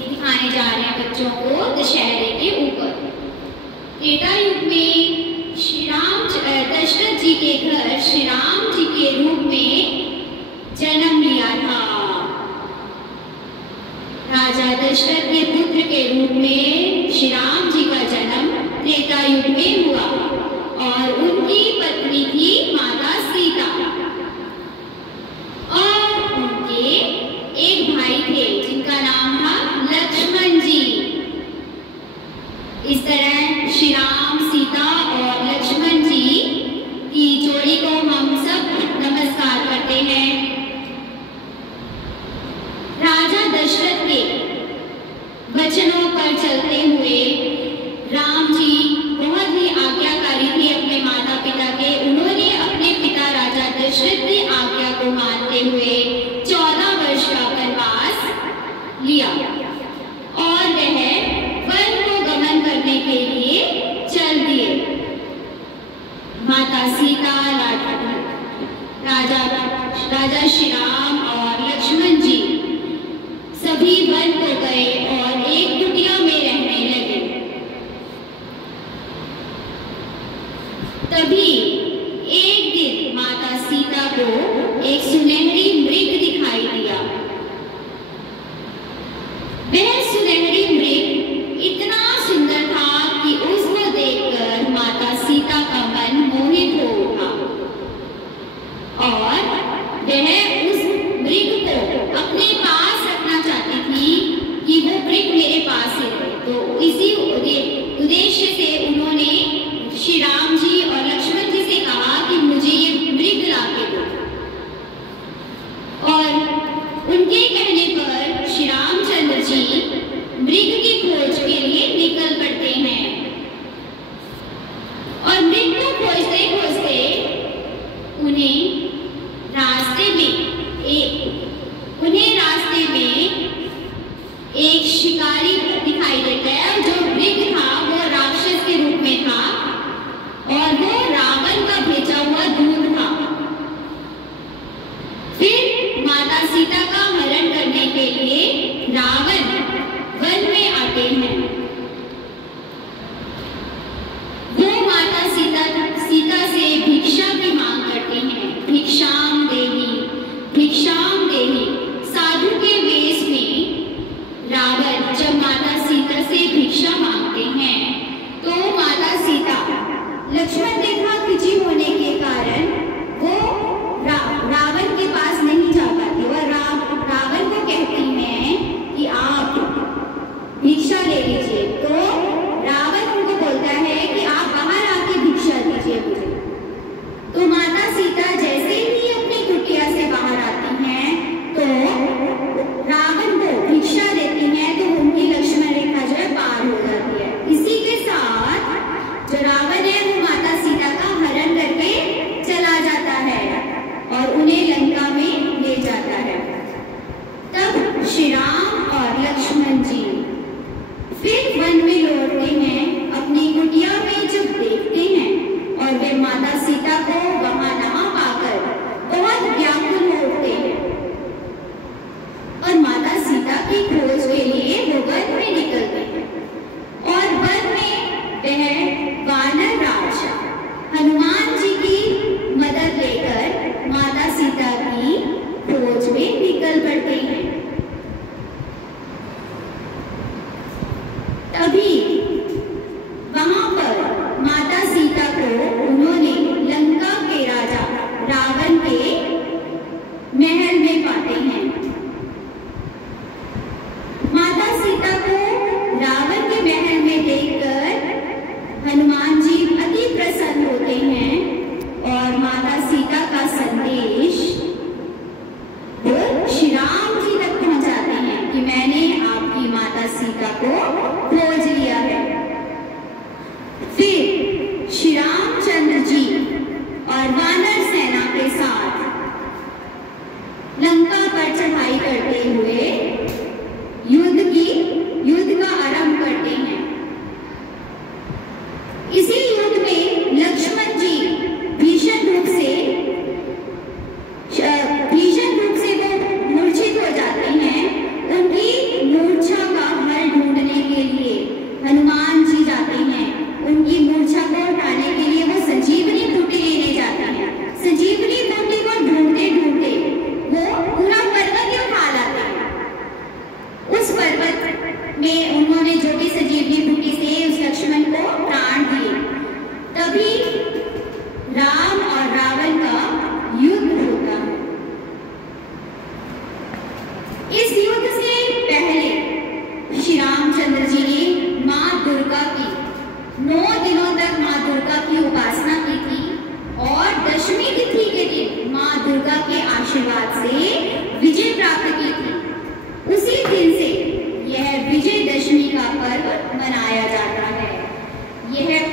दिखाने जा रहे हैं बच्चों को दशहरे के ऊपर। त्रेता युग में श्री राम दशरथ जी के घर श्री राम जी के रूप में जन्म लिया था। राजा दशरथ के पुत्र के रूप में श्री राम जी का जन्म त्रेता युग में हुआ और उनकी पत्नी थी माता सीता और उनके एक भाई थे जिनका नाम था लक्ष्मण जी। इस तरह श्री राम, सीता और लक्ष्मण जी की जोड़ी को हम सब नमस्कार करते हैं। राजा दशरथ के वचनों पर चलते हुए राम जी बहुत ही आज्ञाकारी थे अपने माता पिता के। उन्होंने अपने पिता राजा दशरथ की आज्ञा को मानते हुए 14 वर्ष का वनवास लिया और वह वन को गमन करने के लिए चल दिए। माता सीता, राजा श्री राम और लक्ष्मण जी सभी वन को गए और एक कुटिया में रहने लगे। तभी एक दिन माता सीता को एक सुनहरी मृग दिखाई दिया। वह सुनहरी मृग इतना सुंदर था कि उसको देखकर माता सीता का मन मोहित हो उठा और वह उस मृग को अपने पास रखना चाहती थी कि वो मृग मेरे पास ही रहे। तो इसी उद्देश्य से उन्होंने श्री राम जी और लक्ष्मण जी से कहा कि मुझे ये मृग लाके दो और उनके कहने पर श्री रामचंद्र जी मृग की खोज के लिए निकल पड़ते हैं और मृग को खोजते खोजते उन्हें रास्ते में एक शिकारी दिखाई देता है। जो मृग था वो राक्षस के रूप में था और वो रावण का भेजा हुआ दूत था। फिर माता सीता का हरण करने के लिए रावण वन में आते हैं। वो माता सीता से भिक्षा की मांग करते हैं। भिक्षाम देहि। साधु के वेश में रावण जब माता सीता से भिक्षा मांगते हैं तो माता सीता लक्ष्मण में उन्होंने ज्योति संजीवनी बूटी से उस लक्ष्मण को प्राण दिए। तभी राम और रावण का युद्ध होता है। इस युद्ध से पहले श्री रामचंद्र जी ने माँ दुर्गा की 9 दिनों तक माँ दुर्गा की उपासना की थी और दशमी तिथि के दिन माँ दुर्गा के आशीर्वाद से विजय प्राप्त की थी। उसी दिन से यह विजयदशमी का पर्व मनाया जाता है। यह